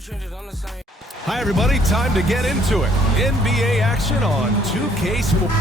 Hi, everybody. Time to get into it. NBA action on 2K Sports.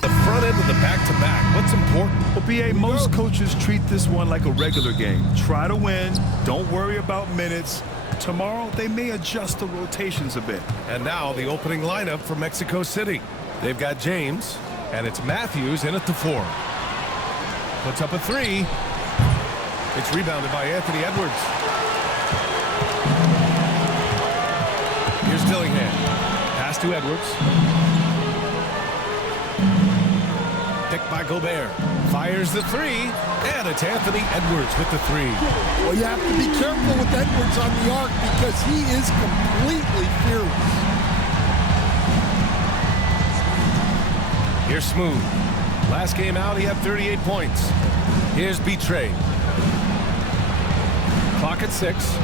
The front end of the back-to-back. What's important? Well, BA, most coaches treat this one like a regular game. Try to win. Don't worry about minutes. Tomorrow, they may adjust the rotations a bit. And now the opening lineup for Mexico City. They've got James, and it's Matthews in at the 4. Puts up a 3. It's rebounded by Anthony Edwards. Here's Dillingham. Pass to Edwards. Picked by Gobert. Fires the 3. And it's Anthony Edwards with the 3. Well, you have to be careful with Edwards on the arc because he is completely fearless. Here's Smooth. Last game out, he had 38 points. Here's Betray. Clock at 6.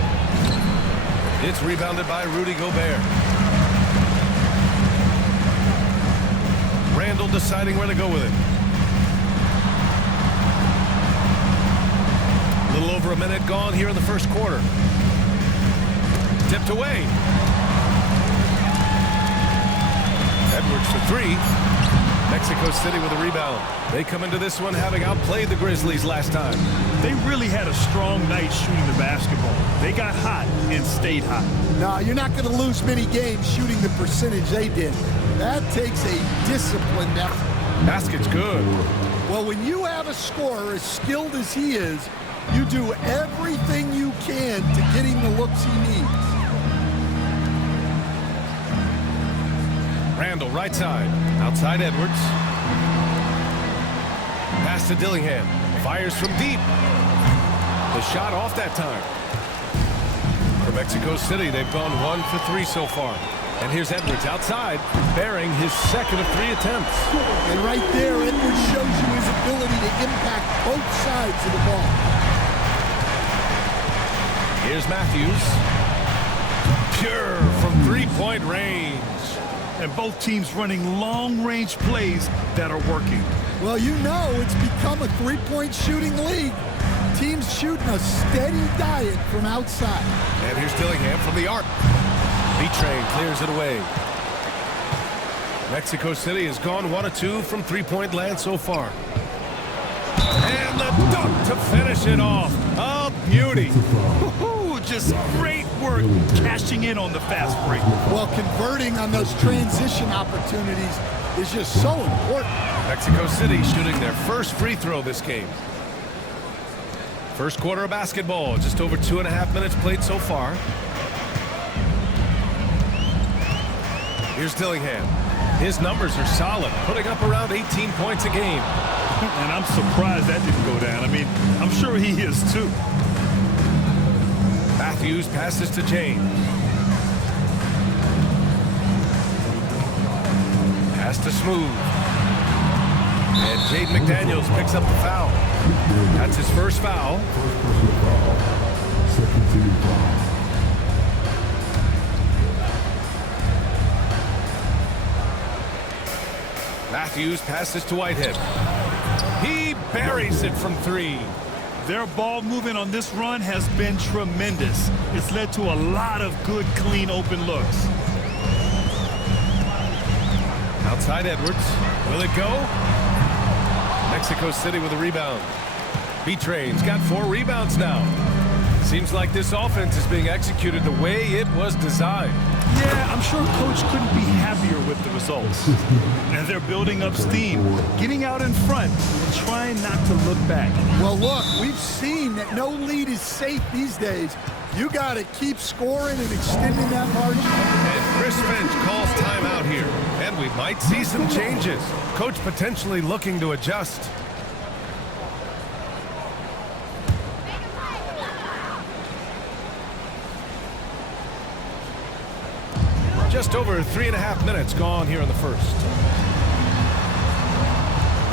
It's rebounded by Rudy Gobert. Randall deciding where to go with it. A little over a minute gone here in the first quarter. Tipped away. Edwards for 3. Mexico City with a rebound. They come into this one having outplayed the Grizzlies last time. They really had a strong night shooting the basketball. They got hot and stayed hot. No, you're not going to lose many games shooting the percentage they did. That takes a disciplined effort. Basket's good. Well, when you have a scorer as skilled as he is, you do everything you can to get him the looks he needs. Randall, right side. Outside Edwards. Pass to Dillingham. Fires from deep. The shot off that time. For Mexico City, they've gone 1 for 3 so far. And here's Edwards outside, bearing his second of 3 attempts. And right there, Edwards shows you his ability to impact both sides of the ball. Here's Matthews. Pure from three-point range. And both teams running long-range plays that are working. Well, you know it's become a three-point shooting league. Teams shooting a steady diet from outside. And here's Dillingham from the arc. B-Train clears it away. Mexico City has gone 1 of 2 from three-point land so far. And the dunk to finish it off. A beauty. Just great work cashing in on the fast break. Well, converting on those transition opportunities is just so important. Mexico City shooting their first free throw this game. First quarter of basketball, just over 2.5 minutes played so far. Here's Dillingham. His numbers are solid, putting up around 18 points a game. And I'm surprised that didn't go down. I mean, I'm sure he is too. Matthews passes to James. Pass to Smooth. And Jaden McDaniels picks up the foul. That's his first foul. Matthews passes to Whitehead. He buries it from 3. Their ball movement on this run has been tremendous. It's led to a lot of good, clean, open looks. Outside Edwards. Will it go? Mexico City with a rebound. B-Train's got 4 rebounds now. Seems like this offense is being executed the way it was designed. Yeah, I'm sure Coach couldn't be happier with the results. And they're building up steam, getting out in front, and trying not to look back. Well, look, we've seen that no lead is safe these days. You got to keep scoring and extending that margin. And Chris Finch calls timeout here. And we might see some changes. Coach potentially looking to adjust. just over 3.5 minutes gone here in the first.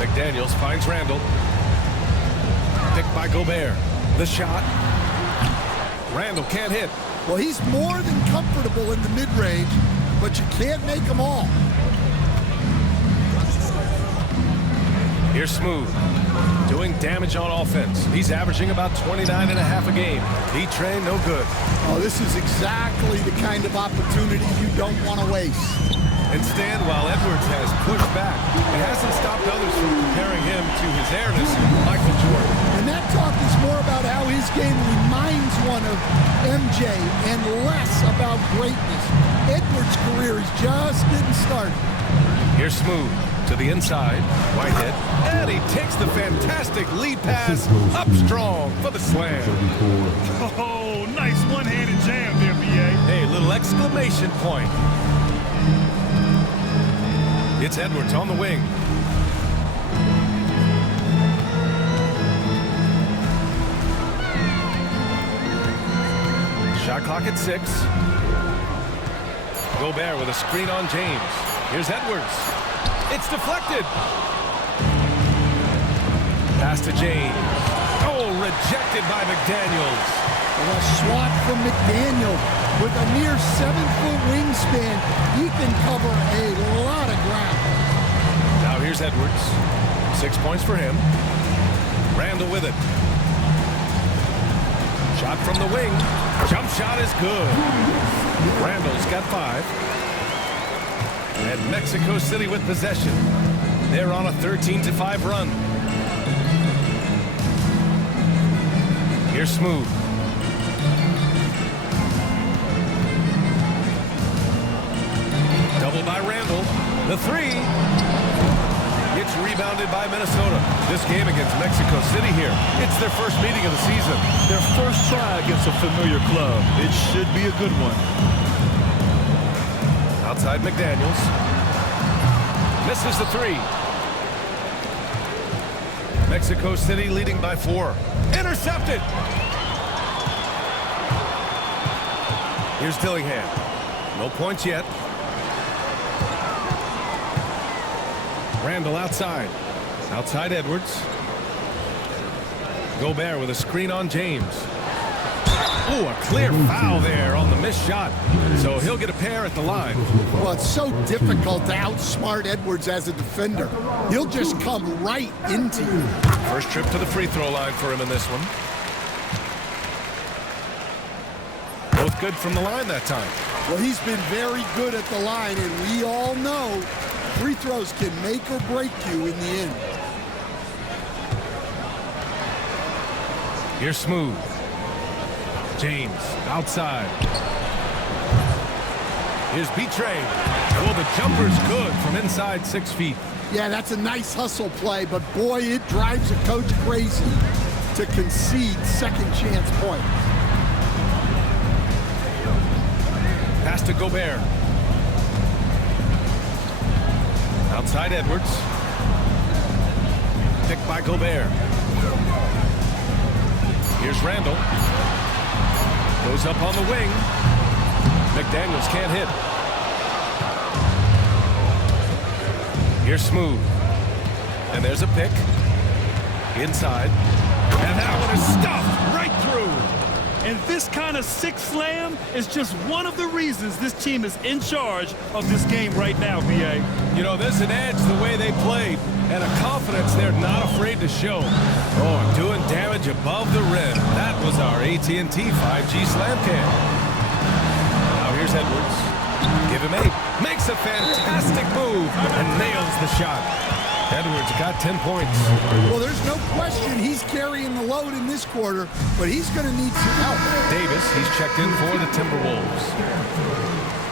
McDaniels finds Randall. Picked by Gobert. The shot. Randall can't hit. Well, he's more than comfortable in the mid-range, but you can't make them all. Here's Smooth, doing damage on offense. He's averaging about 29.5 a game. D-Train, no good. Oh, this is exactly the kind of opportunity you don't want to waste. Instead, while Edwards has pushed back, it hasn't stopped others from comparing him to his heiress, Michael Jordan. And that talk is more about how his game reminds one of MJ and less about greatness. Edwards' career is just getting started. Here's Smooth to the inside. Whitehead. And he takes the fantastic lead pass up strong for the slam. Oh, nice one-handed jam there, B.A. Hey, little exclamation point. It's Edwards on the wing. Shot clock at 6. Gobert with a screen on James. Here's Edwards. It's deflected. Pass to James. Oh, rejected by McDaniels. And a swat from McDaniel. With a near 7-foot wingspan, he can cover a lot of ground. Now here's Edwards. 6 points for him. Randall with it. Shot from the wing. Jump shot is good. Randall's got 5. And Mexico City with possession. They're on a 13-5 run. Here's Smooth. Double by Randall. The 3. It's rebounded by Minnesota. This game against Mexico City here. It's their first meeting of the season. Their first try against a familiar club. It should be a good one. Outside McDaniels. Misses the 3. Mexico City leading by 4. Intercepted. Here's Dillingham. No points yet. Randall outside. Outside Edwards. Gobert with a screen on James. Ooh, a clear foul there on the missed shot. So he'll get a pair at the line. Well, it's so difficult to outsmart Edwards as a defender. He'll just come right into you. First trip to the free throw line for him in this one. Both good from the line that time. Well, he's been very good at the line, and we all know free throws can make or break you in the end. Here's Smooth. James outside. Here's B-Train. Well, the jumper's good from inside 6 feet. Yeah, that's a nice hustle play, but boy, it drives a coach crazy to concede second chance points. Pass to Gobert. Outside Edwards. Picked by Gobert. Here's Randall. Goes up on the wing. McDaniels can't hit. Here's Smooth. And there's a pick. Inside. And that one is stuffed right through. And this kind of sick slam is just one of the reasons this team is in charge of this game right now, B.A. You know, there's an edge the way they played and a confidence they're not afraid to show. Oh, doing damage above the rim. That was our AT&T 5G slam cam. Now here's Edwards. Give him 8. Makes a fantastic move and nails the shot. Edwards got 10 points. Well, there's no question he's carrying the load in this quarter, but he's going to need some help. Davis, he's checked in for the Timberwolves.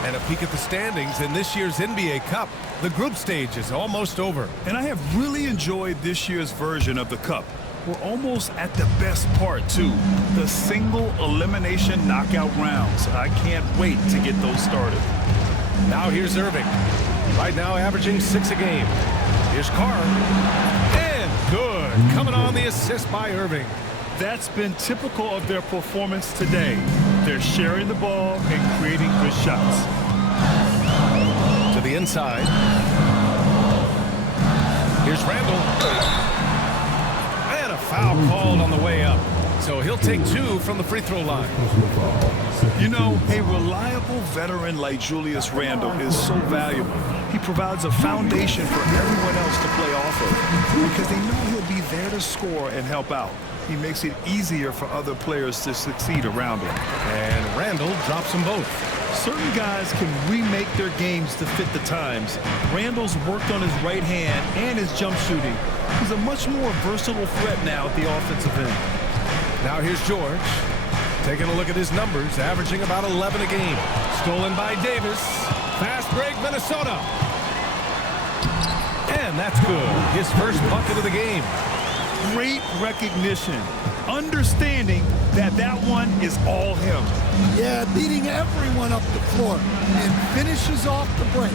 And a peek at the standings in this year's NBA Cup. The group stage is almost over. And I have really enjoyed this year's version of the Cup. We're almost at the best part, too. The single elimination knockout rounds. I can't wait to get those started. Now here's Irving. Right now averaging 6 a game. Here's Carr. And good. Coming on the assist by Irving. That's been typical of their performance today. They're sharing the ball and creating good shots. To the inside. Here's Randall. And a foul called on the way up. So he'll take 2 from the free throw line. You know, a reliable veteran like Julius Randle is so valuable. He provides a foundation for everyone else to play off of because they know he'll be there to score and help out. He makes it easier for other players to succeed around him. And Randall drops them both. Certain guys can remake their games to fit the times. Randall's worked on his right hand and his jump shooting. He's a much more versatile threat now at the offensive end. Now here's George. Taking a look at his numbers, averaging about 11 a game. Stolen by Davis. Fast break, Minnesota. And that's good. His first bucket of the game. Great recognition. Understanding that one is all him. Yeah, beating everyone up the floor and finishes off the break.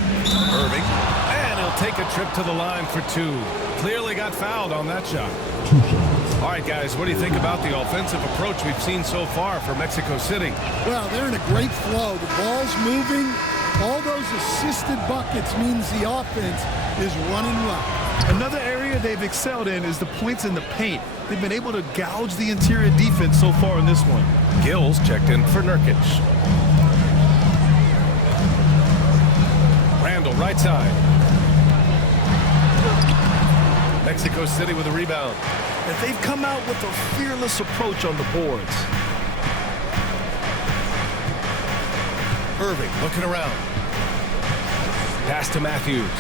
Irving. And he'll take a trip to the line for 2. Clearly got fouled on that shot. All right, guys, what do you think about the offensive approach we've seen so far for Mexico City? Well, they're in a great flow. The ball's moving. All those assisted buckets means the offense is running well. Another area they've excelled in is the points in the paint. They've been able to gouge the interior defense so far in this one. Gills checked in for Nurkic. Randall, right side. Mexico City with a rebound. And they've come out with a fearless approach on the boards. Irving looking around. Pass to Matthews.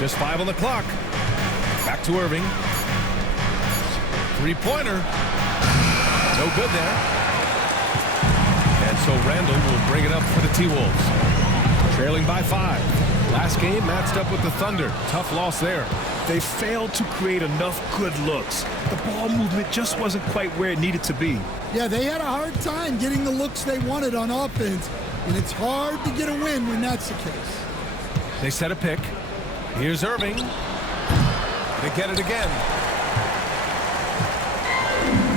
Just 5 on the clock. Back to Irving. Three-pointer. No good there. And so Randall will bring it up for the T-Wolves. Trailing by 5. Last game matched up with the Thunder. Tough loss there. They failed to create enough good looks. The ball movement just wasn't quite where it needed to be. Yeah, they had a hard time getting the looks they wanted on offense, and it's hard to get a win when that's the case. They set a pick. Here's Irving. They get it again.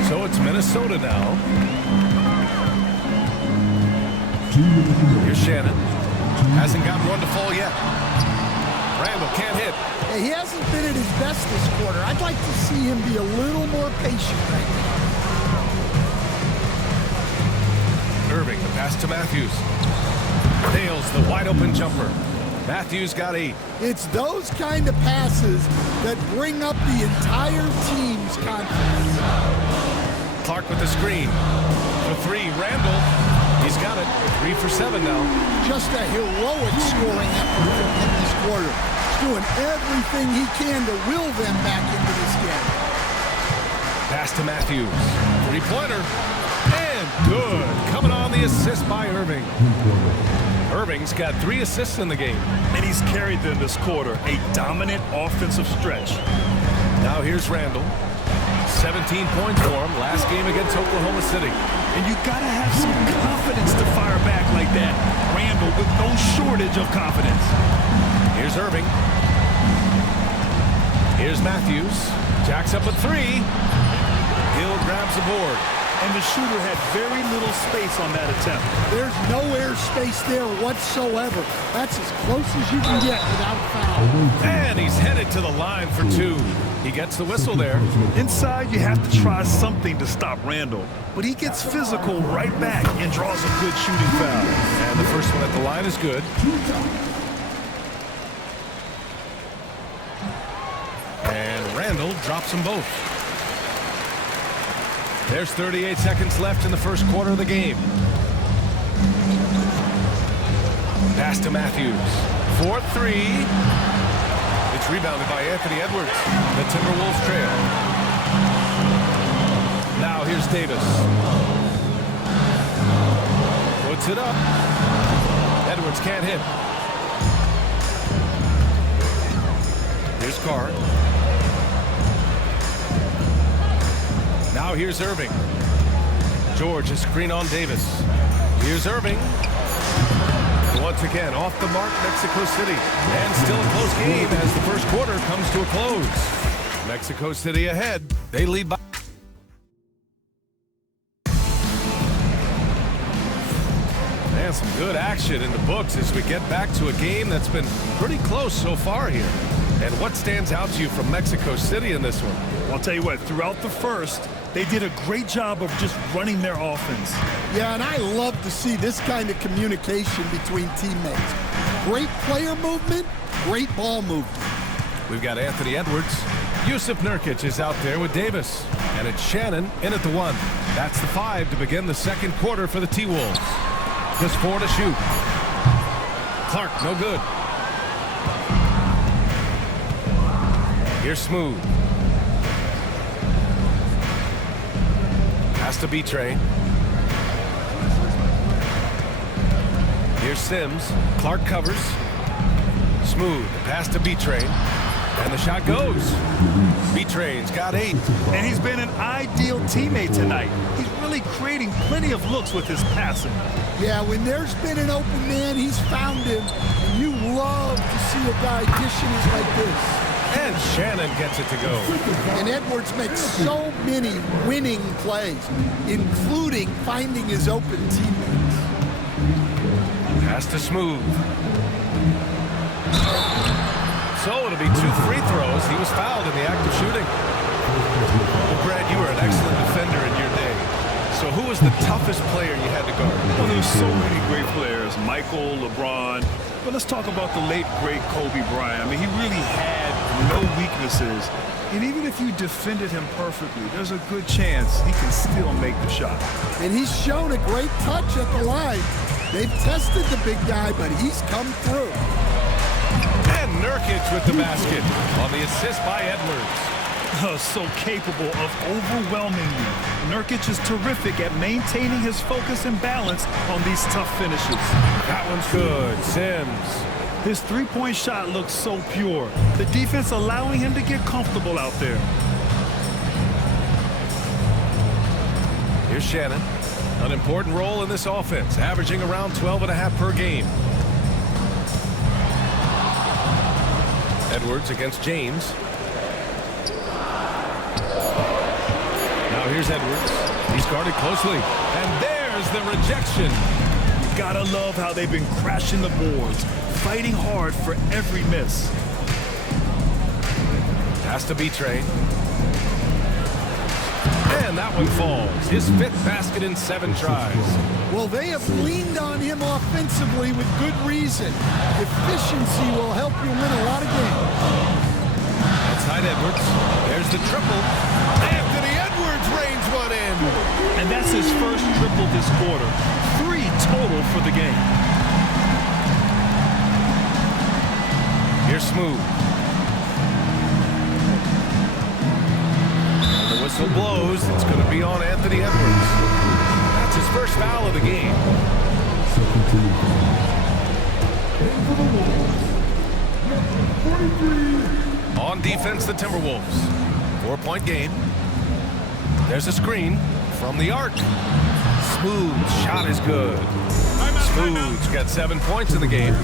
So it's Minnesota now. Here's Shannon. Hasn't gotten one to fall yet. Randall can't hit. Yeah, he hasn't been at his best this quarter. I'd like to see him be a little more patient right now. Irving, the pass to Matthews. Nails the wide-open jumper. Matthews got 8. It's those kind of passes that bring up the entire team's confidence. Clark with the screen. For 3, Randall. He's got it. 3 for 7 now. Just a heroic scoring effort from him this quarter. He's doing everything he can to will them back into this game. Pass to Matthews. 3-pointer. And good. Coming on the assist by Irving. Irving's got 3 assists in the game. And he's carried them this quarter. A dominant offensive stretch. Now here's Randall. 17 points for him last game against Oklahoma City. And you gotta have some confidence to fire back like that. Randall with no shortage of confidence. Here's Irving. Here's Matthews. Jacks up a 3. Hill grabs the board. And the shooter had very little space on that attempt. There's no air space there whatsoever. That's as close as you can get without foul. And he's headed to the line for 2. He gets the whistle there. Inside, you have to try something to stop Randall. But he gets physical right back and draws a good shooting foul. And the first one at the line is good. And Randall drops them both. There's 38 seconds left in the first quarter of the game. Pass to Matthews. 4-3. It's rebounded by Anthony Edwards. The Timberwolves trail. Now here's Davis. Puts it up. Edwards can't hit. Here's Carr. Now here's Irving. George, a screen on Davis. Here's Irving. Once again, off the mark, Mexico City. And still a close game as the first quarter comes to a close. Mexico City ahead. They lead by got some good action in the books as we get back to a game that's been pretty close so far here. And what stands out to you from Mexico City in this one? I'll tell you what, throughout the first, they did a great job of just running their offense. Yeah, and I love to see this kind of communication between teammates. Great player movement, great ball movement. We've got Anthony Edwards. Yusuf Nurkic is out there with Davis. And it's Shannon in at the 1. That's the 5 to begin the second quarter for the T-Wolves. Just 4 to shoot. Clark, no good. Here's Smooth. Pass to B-Train. Here's Sims. Clark covers. Smooth. Pass to B-Train. And the shot goes. B-Train's got 8. And he's been an ideal teammate tonight. He's really creating plenty of looks with his passing. Yeah, when there's been an open man, he's found him. And you love to see a guy dishing it like this. And Shannon gets it to go. And Edwards makes so many winning plays, including finding his open teammates. Pass to Smooth. So it'll be 2 free throws. He was fouled in the act of shooting. Well, Brad, you were an excellent defender in your day. So who was the toughest player you had to guard? Well, there's so many great players, Michael, LeBron. But let's talk about the late, great Kobe Bryant. I mean, he really had no weaknesses. And even if you defended him perfectly, there's a good chance he can still make the shot. And he's shown a great touch at the line. They've tested the big guy, but he's come through. And Nurkic with the basket on the assist by Edwards. So capable of overwhelming you. Nurkic is terrific at maintaining his focus and balance on these tough finishes. That one's good. Sims. His three-point shot looks so pure. The defense allowing him to get comfortable out there. Here's Shannon. An important role in this offense, averaging around 12.5 per game. Edwards against James. Now here's Edwards. He's guarded closely. And there's the rejection. You gotta love how they've been crashing the boards, fighting hard for every miss. Has to be Train. And that one falls. His 5th basket in 7 tries. Well, they have leaned on him offensively with good reason. Efficiency will help you win a lot of games. Outside Edwards. There's the triple. Anthony Edwards rains one in. And that's his first triple this quarter. 3 total for the game. Here's Smooth. The whistle blows. It's going to be on Anthony Edwards. That's his first foul of the game. On defense, the Timberwolves. 4-point game. There's a screen from the arc. Smooth shot is good. Smooth's got 7 points in the game.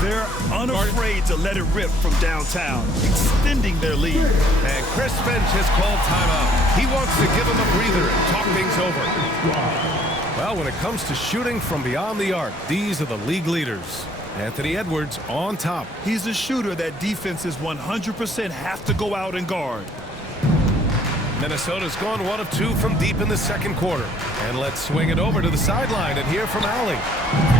They're unafraid to let it rip from downtown, extending their lead. And Chris Finch has called timeout. He wants to give him a breather and talk things over. Well, when it comes to shooting from beyond the arc, these are the league leaders. Anthony Edwards on top. He's a shooter that defenses 100% have to go out and guard. Minnesota's gone 1 of 2 from deep in the second quarter. And let's swing it over to the sideline and hear from Allie.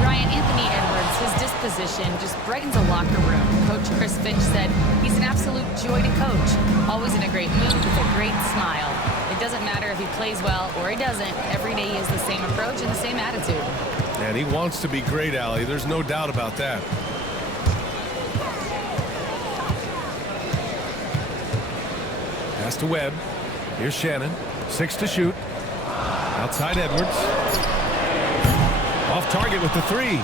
Ryan, Anthony Edwards, his disposition just brightens a locker room. Coach Chris Finch said he's an absolute joy to coach. Always in a great mood with a great smile. It doesn't matter if he plays well or he doesn't. Every day he has the same approach and the same attitude. And he wants to be great, Allie. There's no doubt about that. Pass to Webb. Here's Shannon. 6 to shoot. Outside Edwards. Off target with the 3.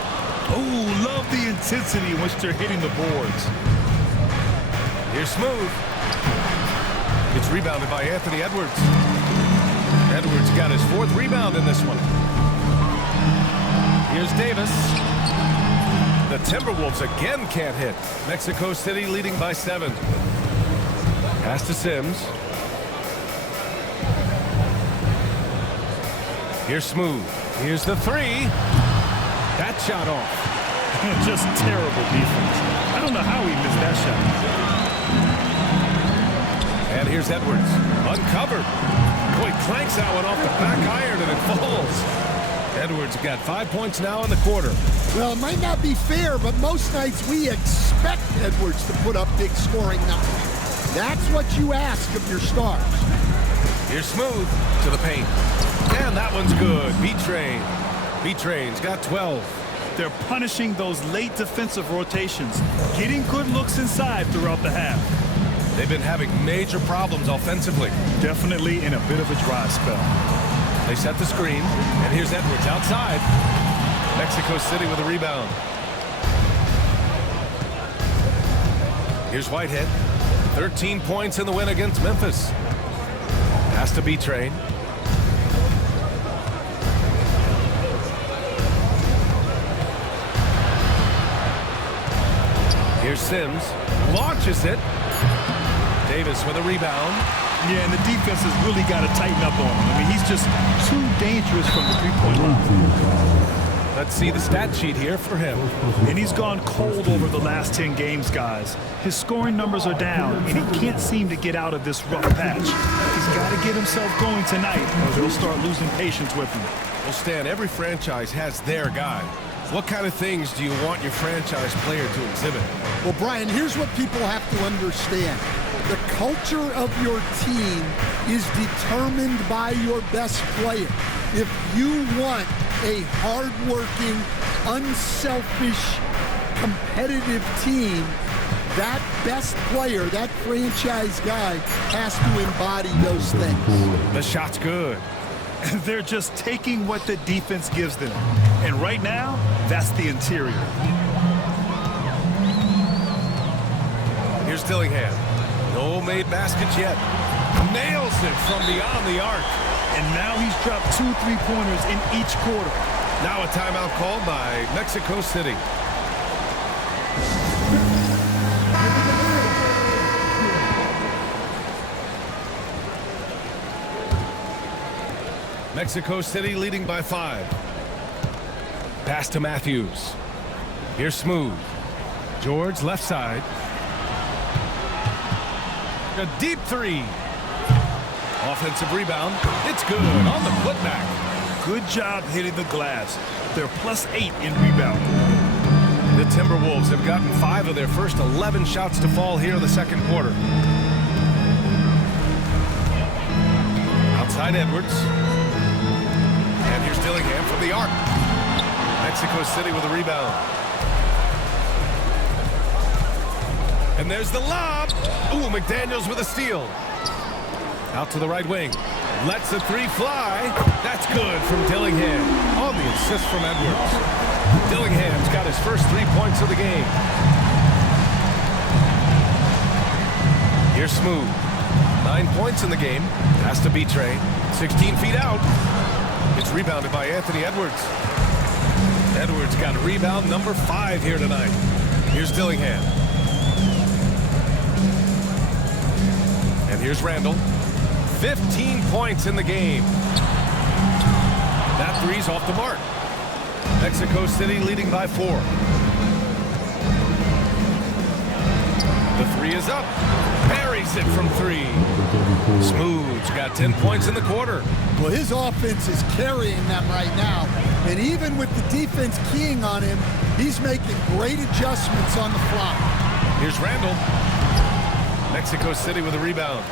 Oh, love the intensity in which they're hitting the boards. Here's Smooth. It's rebounded by Anthony Edwards. Edwards got his 4th rebound in this one. Here's Davis. The Timberwolves again can't hit. Mexico City leading by 7. Pass to Sims. Here's Smooth. Here's the 3. That shot off. Just terrible defense. I don't know how he missed that shot. And here's Edwards. Uncovered. Boy, clanks that one off the back iron and it falls. Edwards got 5 points now in the quarter. Well, it might not be fair, but most nights we expect Edwards to put up big scoring numbers. That's what you ask of your stars. Here's Smooth to the paint. And that one's good. B-Train's got 12. They're punishing those late defensive rotations, getting good looks inside throughout the half. They've been having major problems offensively. Definitely in a bit of a dry spell. They set the screen, and here's Edwards outside. Mexico City with a rebound. Here's Whitehead. 13 points in the win against Memphis. Pass to B-Train. Here's Sims. Launches it. Davis with a rebound. Yeah, and the defense has really got to tighten up on him. I mean, he's just too dangerous from the three-point line. Let's see the stat sheet here for him. And he's gone cold over the last 10 games, guys. His scoring numbers are down, and he can't seem to get out of this rough patch. He's got to get himself going tonight, or they'll start losing patience with him. Well, Stan, every franchise has their guy. What kind of things do you want your franchise player to exhibit? Well, Brian, here's what people have to understand. The culture of your team is determined by your best player. If you want a hard-working, unselfish, competitive team, that best player, that franchise guy, has to embody those things. The shot's good. They're just taking what the defense gives them. And right now, that's the interior. Here's Dillingham. No made baskets yet. Nails it from beyond the arc. And now he's dropped 2 3-pointers in each quarter. Now a timeout called by Mexico City. Mexico City leading by 5. Pass to Matthews. Here's Smooth. George left side. A deep three. Offensive rebound. It's good on the putback. Good job hitting the glass. They're +8 in rebound. The Timberwolves have gotten 5 of their first 11 shots to fall here in the second quarter. Outside Edwards. And here's Dillingham from the arc. Mexico City with a rebound. And there's the lob. Ooh, McDaniels with a steal. Out to the right wing. Lets the three fly. That's good from Dillingham. On the assist from Edwards. Dillingham's got his first 3 points of the game. Here's Smooth. 9 points in the game. Has to be Trey. 16 feet out. It's rebounded by Anthony Edwards. Edwards got rebound number 5 here tonight. Here's Dillingham. And here's Randall. 15 points in the game. That three's off the mark. Mexico City leading by 4. The three is up. Buries it from 3. Smooth's got 10 points in the quarter. Well, his offense is carrying them right now. And even with the defense keying on him, he's making great adjustments on the fly. Here's Randall. Mexico City with a rebound.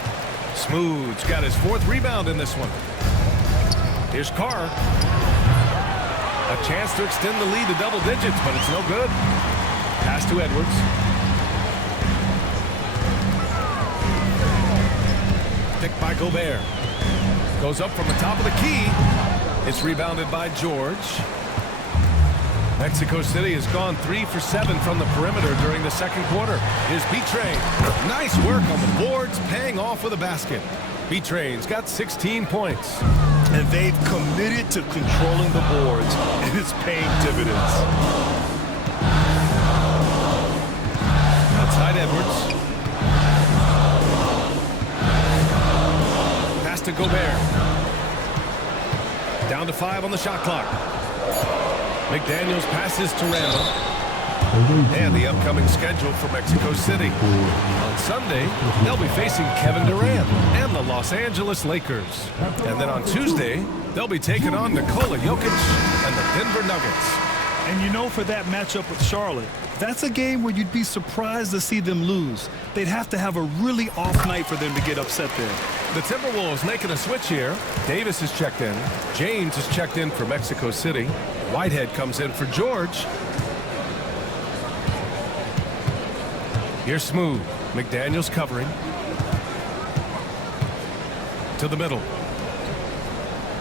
Smooth's got his 4th rebound in this one. Here's Carr. A chance to extend the lead to double digits, but it's no good. Pass to Edwards. Picked by Gobert. Goes up from the top of the key. It's rebounded by George. Mexico City has gone 3 for 7 from the perimeter during the second quarter. Here's B-Train. Nice work on the boards, paying off with a basket. B-Train's got 16 points. And they've committed to controlling the boards, and it's paying dividends. Outside Edwards. Pass to Gobert. Down to 5 on the shot clock. McDaniels passes to Randall. And the upcoming schedule for Mexico City. On Sunday, they'll be facing Kevin Durant and the Los Angeles Lakers. And then on Tuesday, they'll be taking on Nikola Jokic and the Denver Nuggets. And you know, for that matchup with Charlotte, that's a game where you'd be surprised to see them lose. They'd have to have a really off night for them to get upset there. The Timberwolves making a switch here. Davis is checked in. James is checked in for Mexico City. Whitehead comes in for George. Here's Smooth. McDaniels covering. To the middle.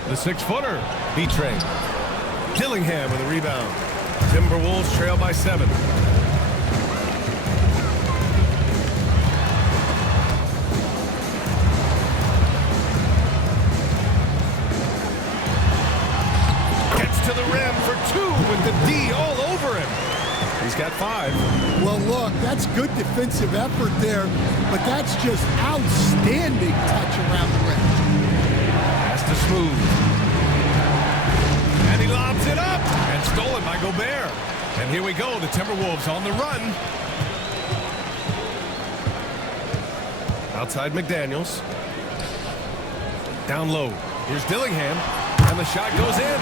The 6-footer. B-Train. Dillingham with a rebound. Timberwolves trail by 7. Gets to the rim for 2 with the D all over him. He's got 5. Well, look, that's good defensive effort there, but that's just outstanding touch around the rim. Pass to Smooth. And he lobs it up. And stolen by Gobert. And here we go, the Timberwolves on the run. Outside McDaniels. Down low. Here's Dillingham. And the shot goes in.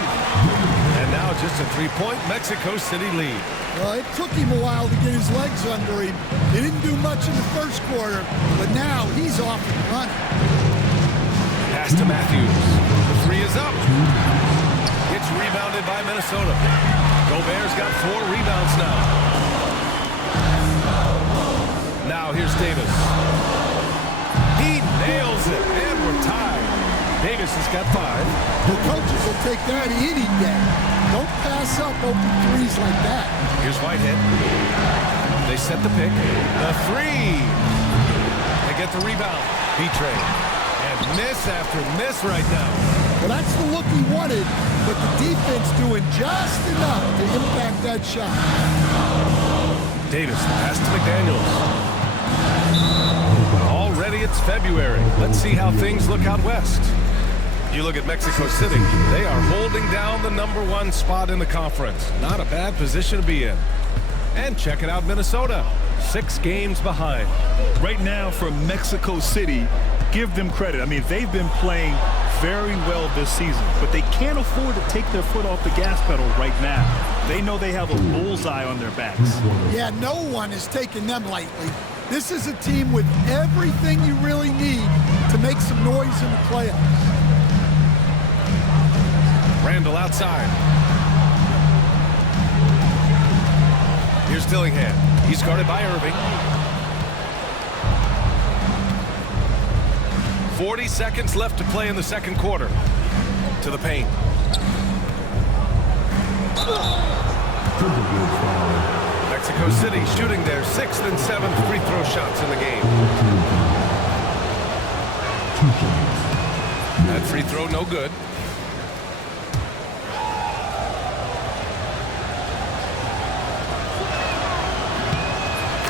And now just a 3-point Mexico City lead. Well, it took him a while to get his legs under him. He didn't do much in the first quarter, but now he's off and running. Pass to Matthews. The 3 is up. It's rebounded by Minnesota. Gobert's got 4 rebounds now. Now here's Davis. He nails it, and we're tied. Davis has got 5. The coaches will take that any day. Don't pass up open threes like that. Here's Whitehead. They set the pick. The 3. They get the rebound. B-Train. And miss after miss right now. Well, that's the look he wanted, but the defense doing just enough to impact that shot. Davis, the pass to McDaniels. Already it's February. Let's see how things look out west. You look at Mexico City, they are holding down the #1 spot in the conference. Not a bad position to be in. And check it out, Minnesota, 6 games behind. Right now for Mexico City, give them credit. I mean, they've been playing very well this season, but they can't afford to take their foot off the gas pedal right now. They know they have a bullseye on their backs. Yeah, no one is taking them lightly. This is a team with everything you really need to make some noise in the playoffs. Randall outside. Here's Dillingham. He's guarded by Irving. 40 seconds left to play in the second quarter. To the paint. Mexico City shooting their 6th and 7th free throw shots in the game. That free throw no good.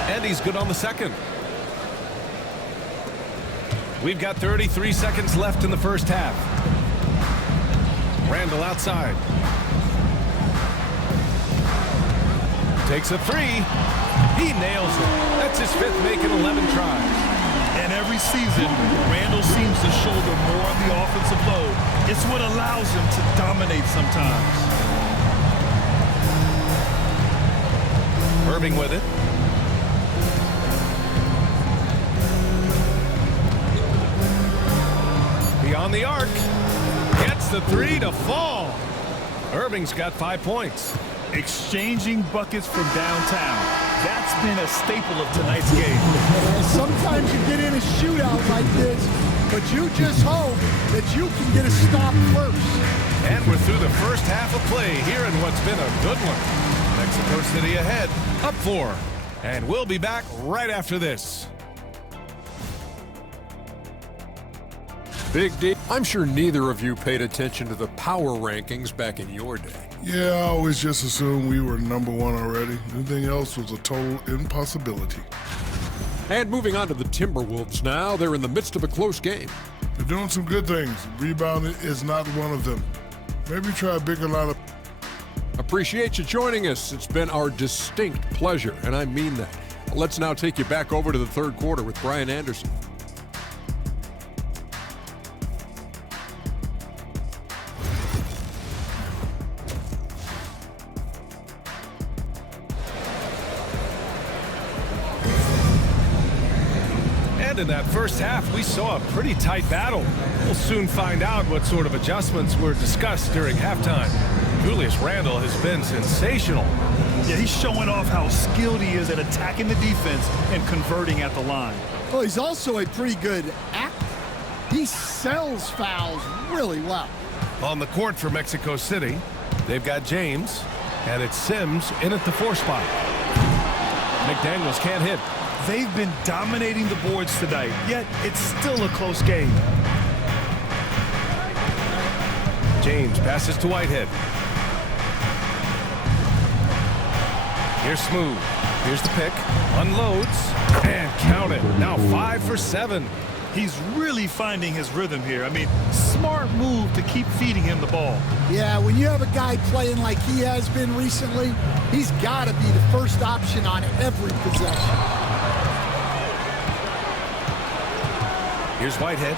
And he's good on the second. We've got 33 seconds left in the first half. Randall outside. Takes a 3. He nails it. That's his 5th making 11 tries. And every season, Randall seems to shoulder more on the offensive load. It's what allows him to dominate sometimes. Irving with it. Beyond the arc. Gets the 3 to fall. Irving's got 5 points. Exchanging buckets from downtown. That's been a staple of tonight's game. Sometimes you get in a shootout like this, but you just hope that you can get a stop first. And we're through the first half of play here in what's been a good one. Mexico City ahead, up 4. And we'll be back right after this. Big D, I'm sure neither of you paid attention to the power rankings back in your day. Yeah, I always just assumed we were #1 already. Anything else was a total impossibility. And moving on to the Timberwolves now, they're in the midst of a close game. They're doing some good things. Rebounding is not one of them. Maybe try a bigger lineup. A appreciate you joining us. It's been our distinct pleasure, and I mean that. Let's now take you back over to the third quarter with Brian Anderson. And in that first half, we saw a pretty tight battle. We'll soon find out what sort of adjustments were discussed during halftime. Julius Randle has been sensational. Yeah, he's showing off how skilled he is at attacking the defense and converting at the line. Well, he's also a pretty good actor. He sells fouls really well. On the court for Mexico City, they've got James, and it's Sims in at the 4 spot. McDaniels can't hit. They've been dominating the boards tonight, yet it's still a close game. James passes to Whitehead. Here's Smooth. Here's the pick. Unloads. And count it. Now 5 for 7. He's really finding his rhythm here. I mean, smart move to keep feeding him the ball. Yeah, when you have a guy playing like he has been recently, he's got to be the first option on every possession. Here's Whitehead.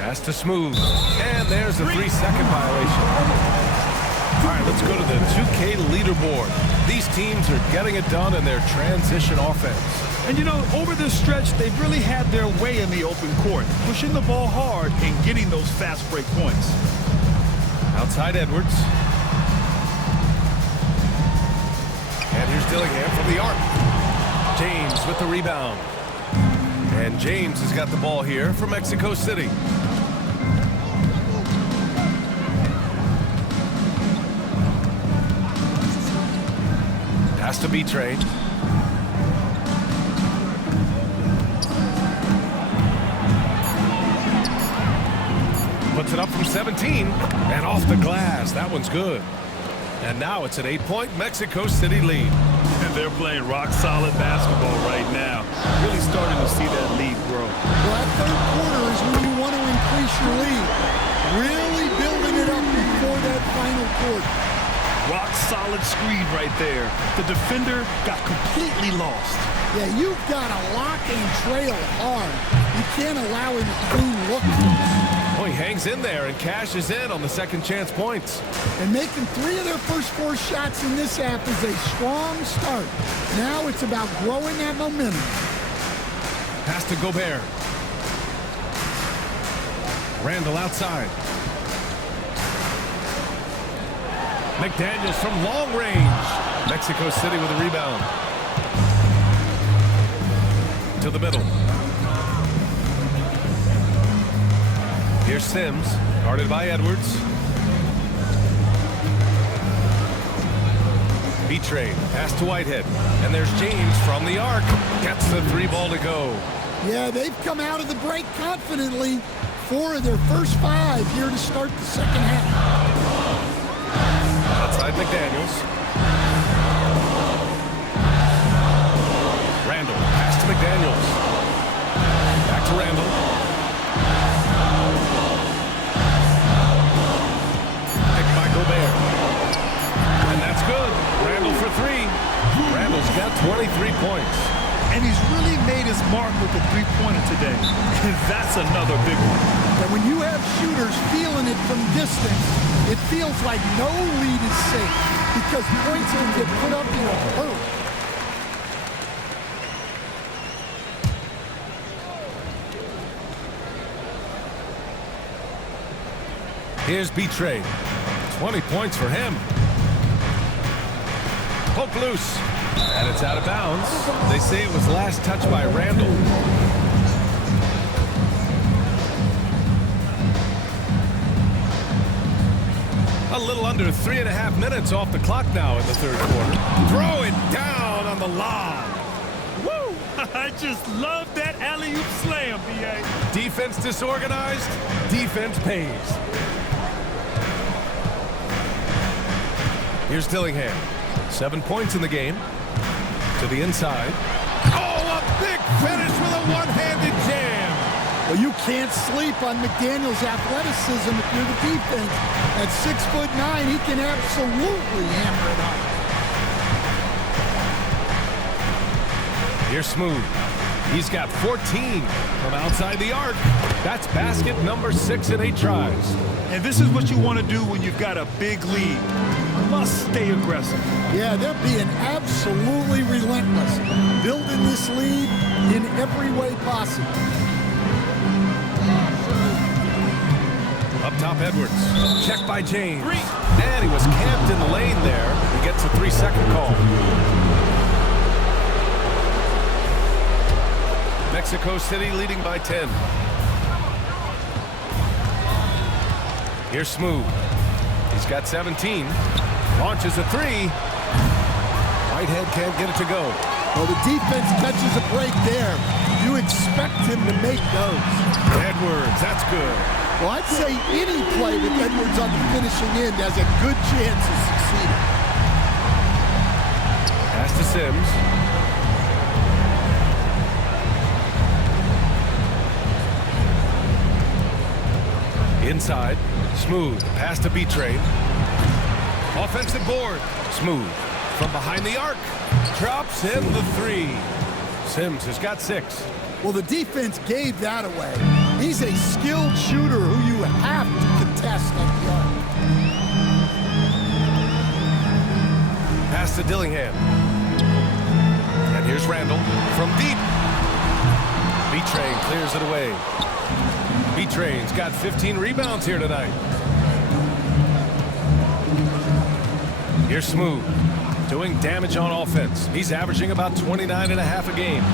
Pass to Smooth. And there's a 3-second violation. All right, let's go to the 2K leaderboard. These teams are getting it done in their transition offense. And you know, over this stretch, they've really had their way in the open court, pushing the ball hard and getting those fast break points. Outside Edwards. And here's Dillingham from the arc. James with the rebound. And James has got the ball here for Mexico City. Has to be trade. Puts it up from 17 and off the glass. That one's good. And now it's an 8-point Mexico City lead. And they're playing rock-solid basketball right now. Really starting to see that lead grow. Well, that third quarter is when you want to increase your lead. Really building it up before that final quarter. Rock-solid screen right there. The defender got completely lost. Yeah, you've got to lock and trail hard. You can't allow him to clean look. Oh, he hangs in there and cashes in on the second chance points. And making 3 of their first 4 shots in this half is a strong start. Now it's about growing that momentum. Pass to Gobert. Randle outside. McDaniels from long range. Mexico City with a rebound. To the middle. Here's Sims, guarded by Edwards. B-trade, pass to Whitehead. And there's James from the arc. Gets the 3 ball to go. Yeah, they've come out of the break confidently. 4 of their first 5 here to start the second half. Outside McDaniels. Randle, pass to McDaniels. Back to Randle. Picked by Gobert. And that's good. Randle for 3. Randle's got 23 points. And he's really made his mark with the 3-pointer today. And that's another big one. And when you have shooters feeling it from distance, it feels like no lead is safe because points can get put up in a hurry. Here's B-Trade. 20 points for him. Poke loose. And it's out of bounds. They say it was last touched by Randle. A little under 3.5 minutes off the clock now in the third quarter. Throw it down on the lob. Woo! I just love that alley-oop slam, B.A. Defense disorganized. Defense pays. Here's Dillingham. 7 points in the game. To the inside. Oh, a big finish with a one-handed jam. Well, Well, you can't sleep on McDaniel's athleticism if you're the defense. At 6'9", he can absolutely hammer it up. Here's Smooth. He's got 14 from outside the arc. That's basket number 6 in 8 tries. And this is what you want to do when you've got a big lead. Must stay aggressive. Yeah, they're being absolutely relentless, building this lead in every way possible. Up top, Edwards. Check by James. And he was camped in the lane there. He gets a 3-second call. Mexico City leading by 10. Here's Smooth. He's got 17. Launches a 3. Whitehead can't get it to go. Well, the defense catches a break there. You expect him to make those. Edwards, that's good. Well, I'd say any play with Edwards on the finishing end has a good chance of succeeding. Pass to Sims. Inside, Smooth, pass to B-Train. Offensive board, Smooth. From behind the arc, drops in the 3. Sims has got 6. Well, the defense gave that away. He's a skilled shooter who you have to contest at the arc. Pass to Dillingham. And here's Randall from deep. B-Train clears it away. B-Train's got 15 rebounds here tonight. Here's Smooth, doing damage on offense. He's averaging about 29.5 a game.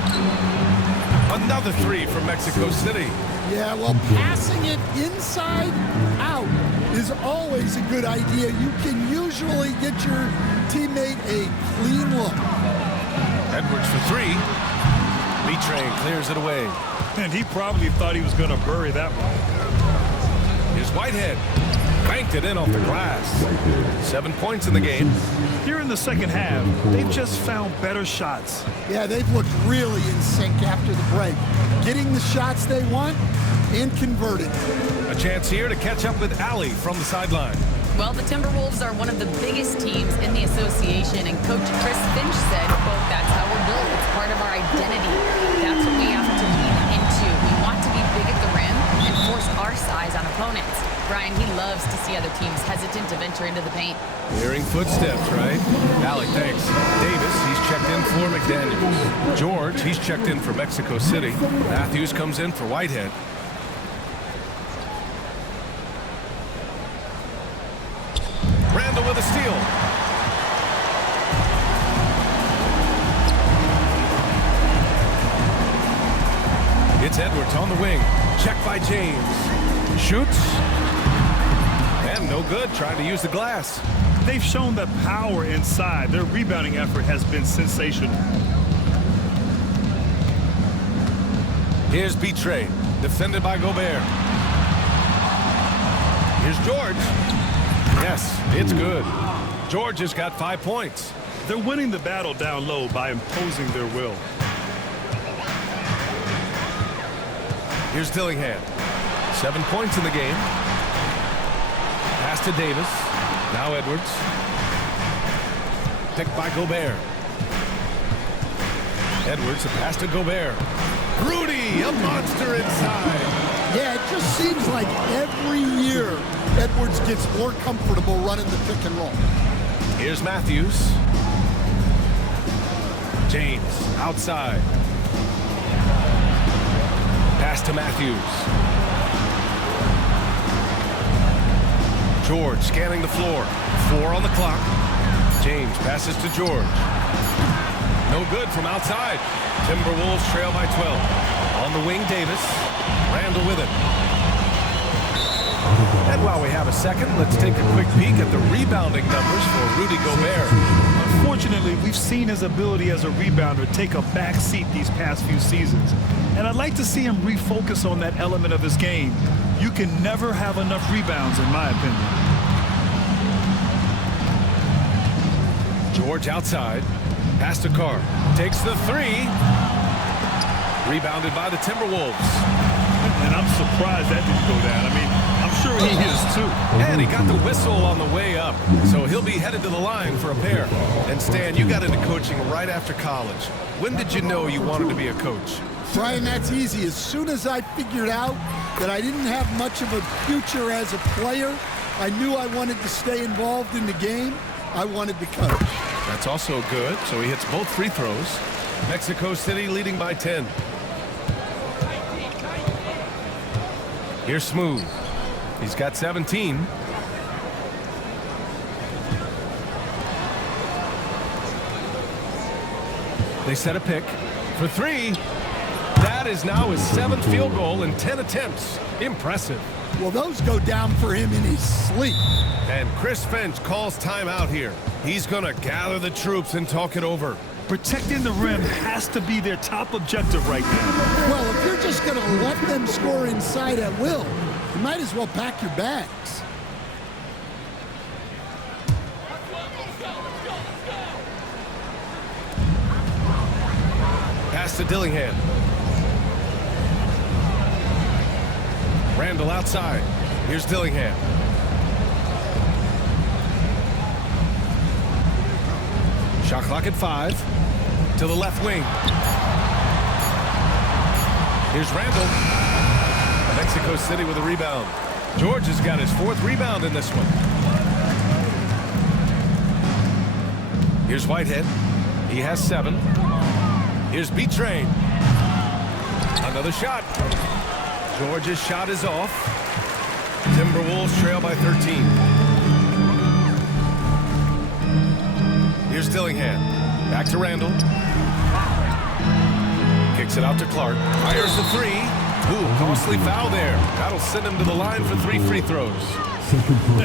Another 3 from Mexico City. Yeah, well, passing it inside out is always a good idea. You can usually get your teammate a clean look. Edwards for 3. B-Train clears it away. And he probably thought he was going to bury that one. Here's Whitehead. Banked it in off the glass. 7 points in the game. Here in the second half, they've just found better shots. Yeah, they've looked really in sync after the break. Getting the shots they want and converting. A chance here to catch up with Allie from the sideline. Well, the Timberwolves are one of the biggest teams in the association, and Coach Chris Finch said, quote, "That's how we're built. It's part of our identity. That's what we have to lean into. We want to be big at the rim and force our size on opponents." Brian, he loves to see other teams hesitant to venture into the paint. Hearing footsteps, right? Allie, thanks. Davis, he's checked in for McDaniels. George, he's checked in for Mexico City. Matthews comes in for Whitehead. Randall with a steal. It's Edwards on the wing. Check by James. Shoots. And no good, trying to use the glass. They've shown the power inside. Their rebounding effort has been sensational. Here's B-Train, defended by Gobert. Here's George. Yes, it's good. George has got 5 points. They're winning the battle down low by imposing their will. Here's Dillingham. 7 points in the game. Pass to Davis. Now Edwards. Picked by Gobert. Edwards, a pass to Gobert. Rudy, a monster inside. Yeah, it just seems like every year Edwards gets more comfortable running the pick and roll. Here's Matthews. James, outside. Pass to Matthews. George scanning the floor. 4 on the clock. James passes to George. No good from outside. Timberwolves trail by 12. On the wing, Davis. Randall with it. And while we have a second, let's take a quick peek at the rebounding numbers for Rudy Gobert. Unfortunately, we've seen his ability as a rebounder take a back seat these past few seasons. And I'd like to see him refocus on that element of his game. You can never have enough rebounds, in my opinion. George outside. Pass to Carr. Takes the 3. Rebounded by the Timberwolves. and I'm surprised that didn't go down. I mean, I'm sure he is too. And he got the whistle on the way up, so he'll be headed to the line for a pair. And Stan, you got into coaching right after college. When did you know you wanted to be a coach? Brian, that's easy. As soon as I figured out that I didn't have much of a future as a player, I knew I wanted to stay involved in the game. I wanted to coach. That's also good, so he hits both free throws. Mexico City leading by 10. Here's Smooth. He's got 17. They set a pick for three. That is now his 7th field goal in 10 attempts. Impressive. Well, those go down for him in his sleep. And Chris Finch calls timeout here. He's going to gather the troops and talk it over. Protecting the rim has to be their top objective right now. Well, if you're just going to let them score inside at will, you might as well pack your bags. Pass to Dillingham. Randall outside. Here's Dillingham. Shot clock at 5. To the left wing. Here's Randall. Mexico City with a rebound. George has got his 4th rebound in this one. Here's Whitehead. He has 7. Here's B-Train. Another shot. George's shot is off. Timberwolves trail by 13. Here's Dillingham. Back to Randall. Kicks it out to Clark. Fires the 3. Ooh, costly foul there. That'll send him to the line for 3 free throws.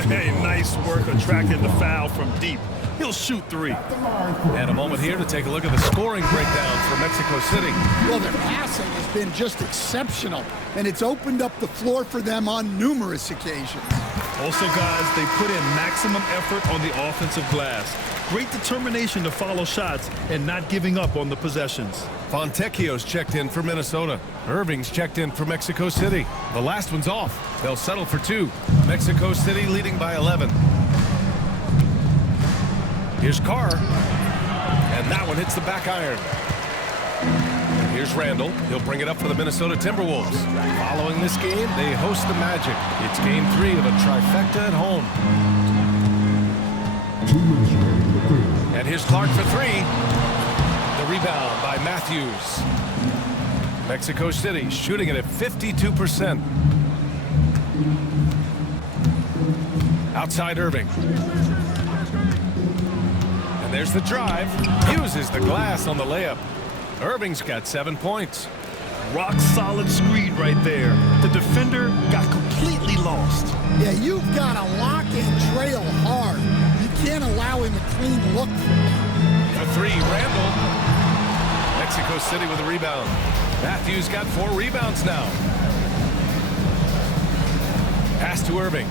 Hey, nice work attracting the foul from deep. He'll shoot 3. And a moment here to take a look at the scoring breakdown for Mexico City. Well, their passing has been just exceptional, and it's opened up the floor for them on numerous occasions. Also, guys, they put in maximum effort on the offensive glass. Great determination to follow shots and not giving up on the possessions. Fontecchio's checked in for Minnesota. Irving's checked in for Mexico City. The last one's off. They'll settle for 2. Mexico City leading by 11. Here's Carr. And that one hits the back iron. Here's Randall. He'll bring it up for the Minnesota Timberwolves. Following this game, they host the Magic. It's game 3 of a trifecta at home. And here's Clark for 3. The rebound by Matthews. Mexico City shooting it at 52%. Outside Irving. And there's the drive. Uses the glass on the layup. Irving's got 7 points. Rock solid screen right there. The defender got completely lost. Yeah, you've got to lock and trail hard. You can't allow him a clean look. For 3, Randall. Mexico City with a rebound. Matthews got 4 rebounds now. Pass to Irving.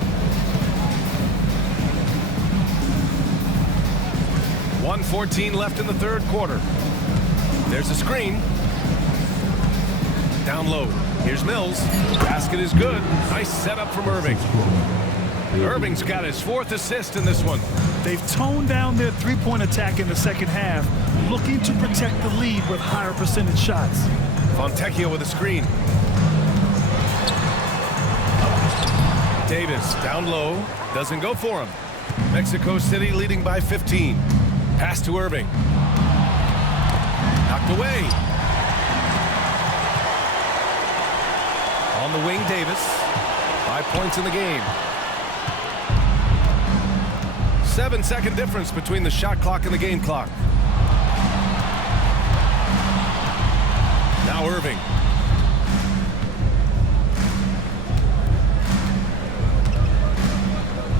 1:14 left in the 3rd quarter. There's a screen. Down low. Here's Mills. Basket is good. Nice setup from Irving. Irving's got his 4th assist in this one. They've toned down their three-point attack in the second half, looking to protect the lead with higher percentage shots. Fontecchio with a screen. Davis down low. Doesn't go for him. Mexico City leading by 15. Pass to Irving. Knocked away. On the wing, Davis. 5 points in the game. 7-second difference between the shot clock and the game clock. Now Irving.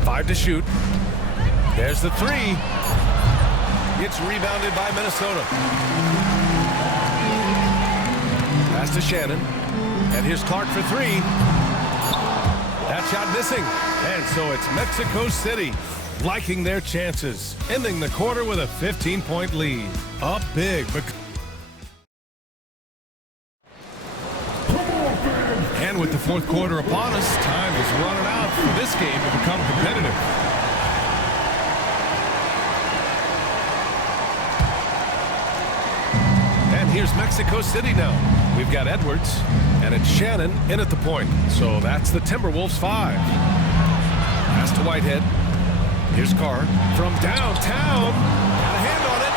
Five to shoot. There's the 3. It's rebounded by Minnesota. Pass to Shannon. And here's Clark for 3. That shot missing. And so it's Mexico City liking their chances, ending the quarter with a 15-point lead. Up big. And with the fourth quarter upon us. Time is running out for this game to become competitive. And here's Mexico City now. We've got Edwards, and it's Shannon in at the point. So that's the Timberwolves 5. Pass to Whitehead. Here's Carr from downtown. Got a hand on it.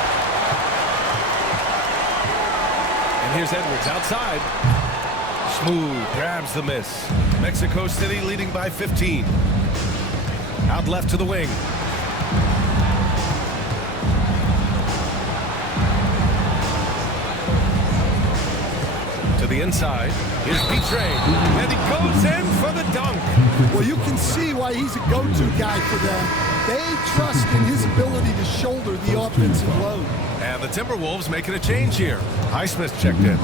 And here's Edwards outside. Smooth grabs the miss. Mexico City leading by 15. Out left to the wing. To the inside. Here's Petre. And he goes in for the dunk. Well, you can see why he's a go-to guy for them. They trust in his ability to shoulder the offensive load. And the Timberwolves making a change here. Highsmith checked in.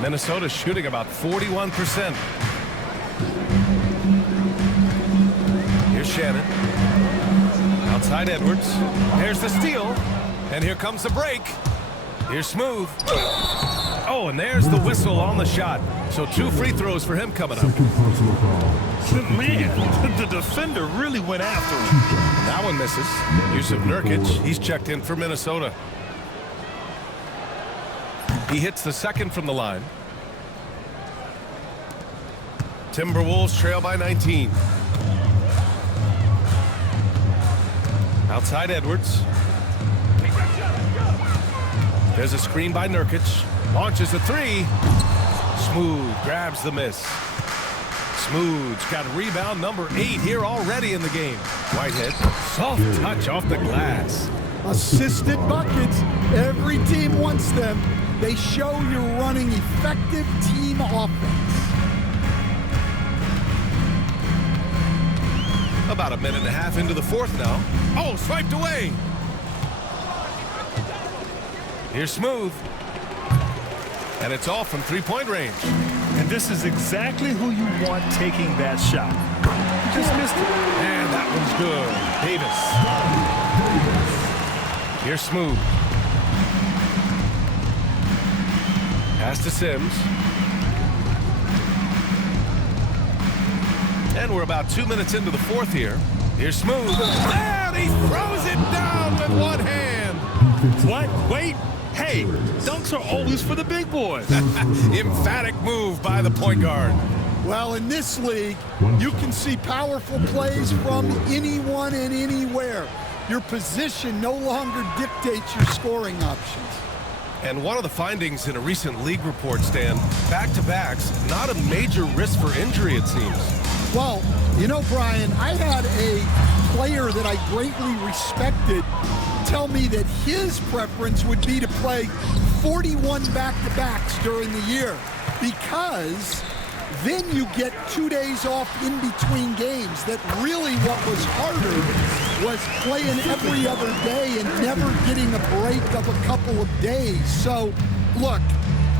Minnesota shooting about 41%. Here's Shannon. Outside Edwards. There's the steal. And here comes the break. Here's Smooth. Oh, and there's the whistle on the shot. So 2 free throws for him coming up. Man, the defender really went after him. That one misses. Yusuf Nurkic, he's checked in for Minnesota. He hits the second from the line. Timberwolves trail by 19. Outside Edwards. There's a screen by Nurkic. Launches a 3. Smooth grabs the miss. Smooth's got rebound number 8 here already in the game. Whitehead, soft touch off the glass. Assisted buckets. Every team wants them. They show you're running effective team offense. About a minute and a half into the fourth now. Oh, swiped away. Here's Smooth. And it's off from three-point range. And this is exactly who you want taking that shot. You just missed it. And that one's good. Davis. Here's Smooth. Pass to Sims. And we're about 2 minutes into the fourth here. Here's Smooth. And he throws it down with one hand. What? Wait. Hey, dunks are always for the big boys. Emphatic move by the point guard. Well, in this league, you can see powerful plays from anyone and anywhere. Your position no longer dictates your scoring options. And one of the findings in a recent league report, Stan, back-to-backs, not a major risk for injury, it seems. Well, you know, Brian, I had a player that I greatly respected tell me that his preference would be to play 41 back-to-backs during the year because then you get 2 days off in between games. That really what was harder was playing every other day and never getting a break of a couple of days. So, look,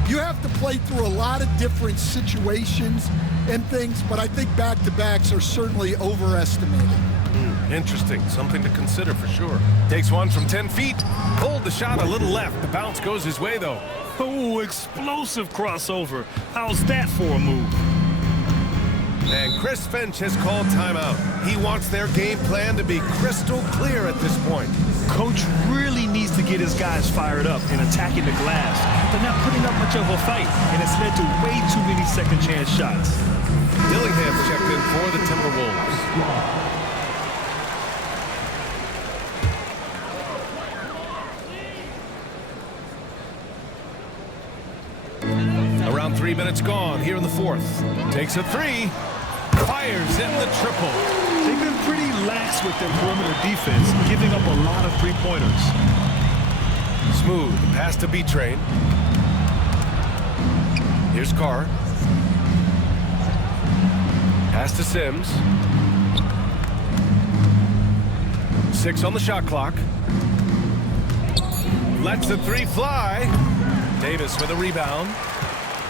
you have to play through a lot of different situations and things, but I think back-to-backs are certainly overestimated. Interesting. Something to consider for sure. Takes one from 10 feet. Pulled the shot a little left. The bounce goes his way, though. Oh, explosive crossover. How's that for a move? And Chris Finch has called timeout. He wants their game plan to be crystal clear at this point. Coach really needs to get his guys fired up and attacking the glass. They're not putting up much of a fight, and it's led to way too many second-chance shots. Dillingham checked in for the Timberwolves. Around 3 minutes gone here in the fourth. Takes a 3. Fires in the triple. They've been pretty lax with their perimeter defense, giving up a lot of three-pointers. Smooth. Pass to B-Train. Here's Carr. Pass to Sims. 6 on the shot clock. Lets the 3 fly. Davis with a rebound.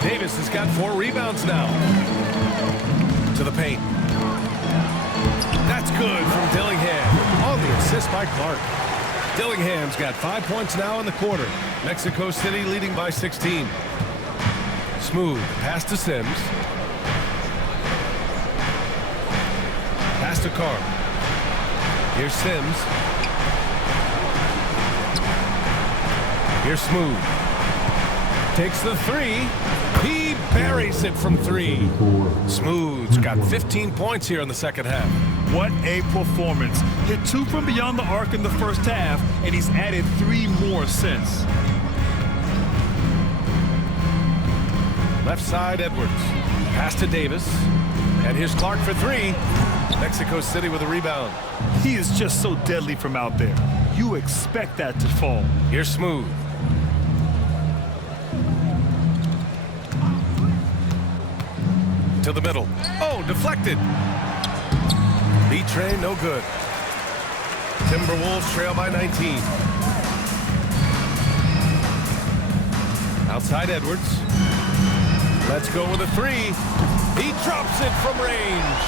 Davis has got 4 rebounds now. To the paint. That's good from Dillingham. On the assist by Clark. Dillingham's got 5 points now in the quarter. Mexico City leading by 16. Smooth pass to Sims. Pass to Carr. Here's Sims. Here's Smooth. Takes the three. He buries it from 3. Smooth's got 15 points here in the second half. What a performance. Hit 2 from beyond the arc in the first half, and he's added 3 more since. Left side, Edwards. Pass to Davis. And here's Clark for 3. Mexico City with a rebound. He is just so deadly from out there. You expect that to fall. Here's Smooth. To the middle. Oh, deflected. B-Train, no good. Timberwolves trail by 19. Outside Edwards. Let's go with a 3. He drops it from range.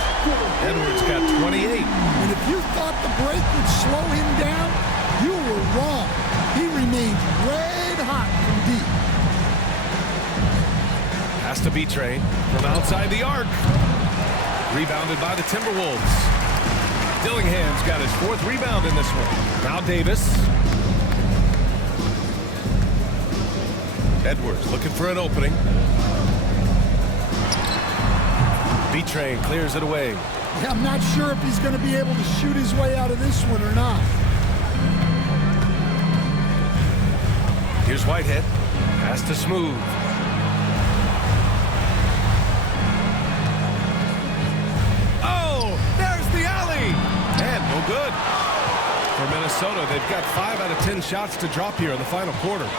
Edwards got 28. And if you thought the break would slow him down, you were wrong. He remains red hot from deep. Pass to B-Train from outside the arc. Rebounded by the Timberwolves. Dillingham's got his 4th rebound in this one. Now Davis. Edwards looking for an opening. B-Train clears it away. Yeah, I'm not sure if he's going to be able to shoot his way out of this one or not. Here's Whitehead. Pass to Smooth. Oh, there's the alley. And no good. For Minnesota, they've got 5 out of 10 shots to drop here in the final quarter.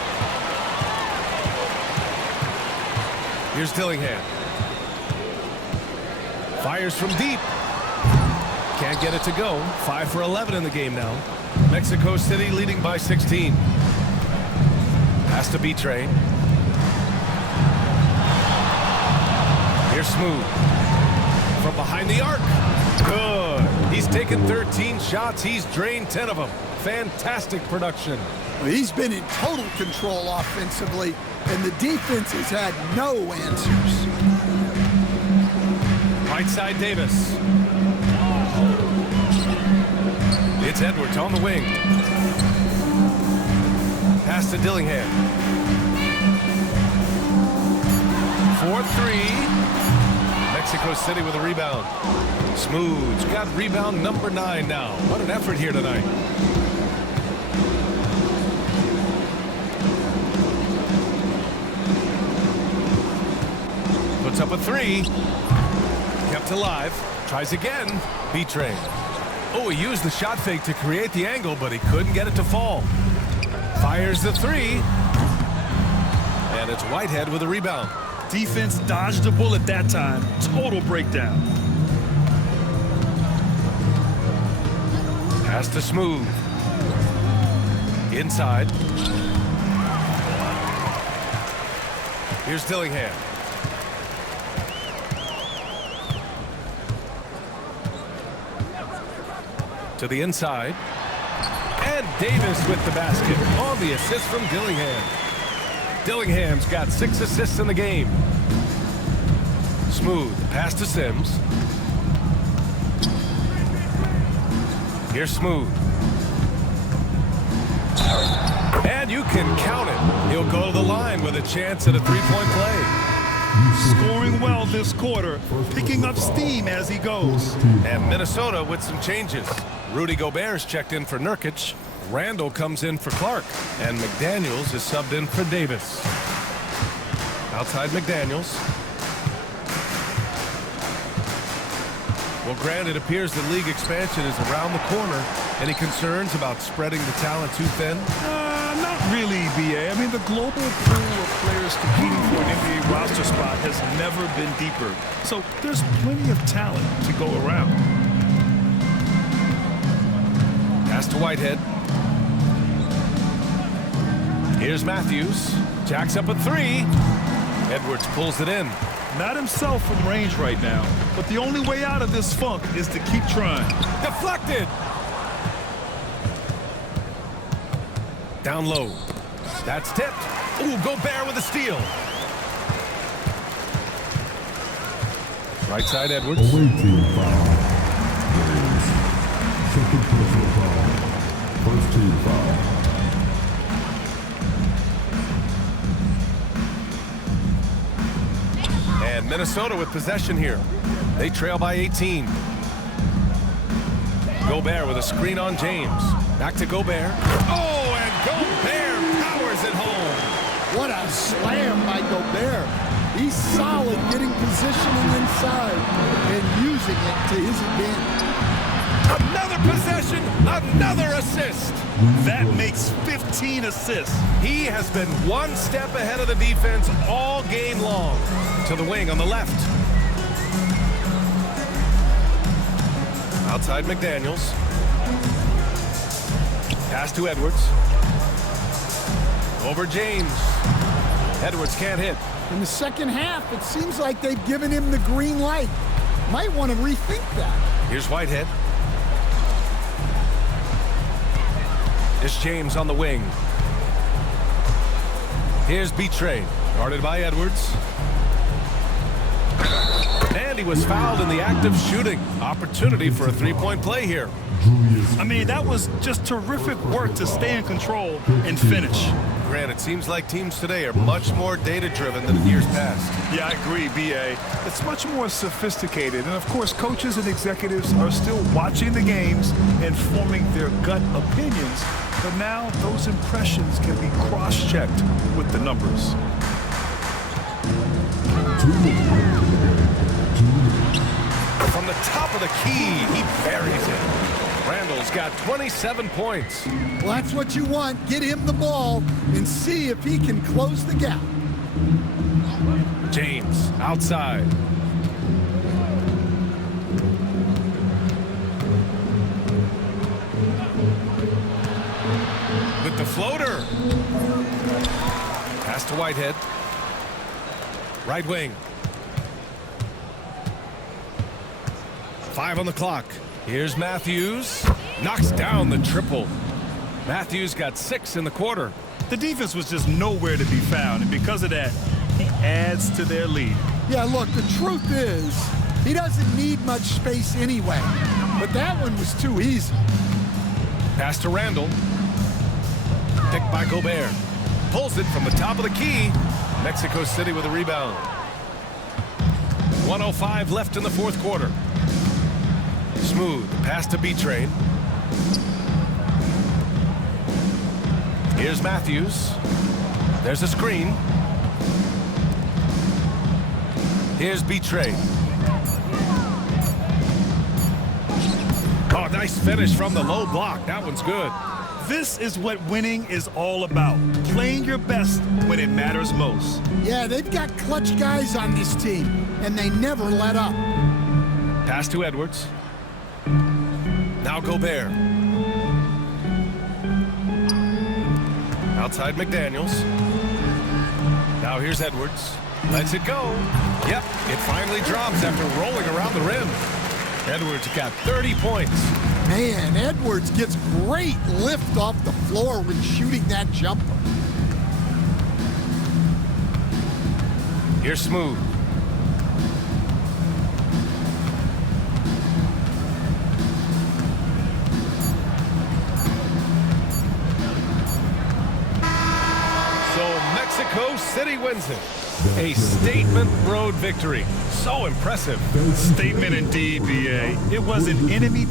Here's Dillingham. Fires from deep. Can't get it to go. 5 for 11 in the game now. Mexico City leading by 16. Pass to B-Train. Here's Smooth. From behind the arc. Good. He's taken 13 shots. He's drained 10 of them. Fantastic production. Well, he's been in total control offensively, and the defense has had no answers. Right side Davis. It's Edwards on the wing. Pass to Dillingham. 4-3. Mexico City with a rebound. Smooth's got rebound number 9 now. What an effort here tonight. Puts up a 3. Kept alive. Tries again. B-Train. Oh, he used the shot fake to create the angle, but he couldn't get it to fall. Fires the 3. And it's Whitehead with a rebound. Defense dodged a bullet that time. Total breakdown. Pass to Smooth. Inside. Here's Dillingham. To the inside. And Davis with the basket on the assist from Dillingham. Dillingham's got 6 assists in the game. Smooth pass to Sims. Here's Smooth. And you can count it. He'll go to the line with a chance at a 3-point play. Scoring well this quarter, picking up steam as he goes. And Minnesota with some changes. Rudy Gobert's checked in for Nurkic. Randall comes in for Clark. And McDaniels is subbed in for Davis. Outside McDaniels. Well, Grant, it appears the league expansion is around the corner. Any concerns about spreading the talent too thin? Not really, B.A. I mean, the global pool of players competing for an NBA roster spot has never been deeper. So there's plenty of talent to go around. Pass to Whitehead. Here's Matthews. Jacks up a 3. Edwards pulls it in. Not himself from range right now, but the only way out of this funk is to keep trying. Deflected. Down low. That's tipped. Ooh, Gobert with a steal. Right side, Edwards. Away team foul. Second personal foul. First team foul. And Minnesota with possession here. They trail by 18. Gobert with a screen on James. Back to Gobert. Oh, and Gobert powers it home. What a slam by Gobert. He's solid getting positioning inside and using it to his advantage. Another possession, another assist. That makes 15 assists. He has been one step ahead of the defense all game long. To the wing on the left. Outside McDaniels. Pass to Edwards. Over James. Edwards can't hit. In the second half, it seems like they've given him the green light. Might want to rethink that. Here's Whitehead. It's James on the wing. Here's Betray, guarded by Edwards. And he was fouled in the act of shooting. Opportunity for a three-point play here. I mean, that was just terrific work to stay in control and finish. Grant, it seems like teams today are much more data-driven than in years past. Yeah, I agree, B.A. It's much more sophisticated. And, of course, coaches and executives are still watching the games and forming their gut opinions. But now those impressions can be cross-checked with the numbers. 2 minutes left in the game. 2 minutes. From the top of the key, he buries it. Randall's got 27 points. Well, that's what you want. Get him the ball and see if he can close the gap. James outside. With the floater. Pass to Whitehead. Right wing. 5 on the clock. Here's Matthews. Knocks down the triple. Matthews got 6 in the quarter. The defense was just nowhere to be found, and because of that, he adds to their lead. Yeah, look, the truth is, he doesn't need much space anyway. But that one was too easy. Pass to Randall. Picked by Gobert. Pulls it from the top of the key. Mexico City with a rebound. 1:05 left in the fourth quarter. Smooth. Pass to B-Train. Here's Matthews. There's a screen. Here's B-Train. Oh, nice finish from the low block. That one's good. This is what winning is all about. Playing your best when it matters most. Yeah, they've got clutch guys on this team, and they never let up. Pass to Edwards. Now Gobert. Outside McDaniels. Now here's Edwards. Lets it go. Yep, it finally drops after rolling around the rim. Edwards got 30 points. Man, Edwards gets great lift off the floor when shooting that jumper. Here's Smooth. Mexico City wins it. A statement road victory. So impressive. Statement indeed, B.A. It was an enemy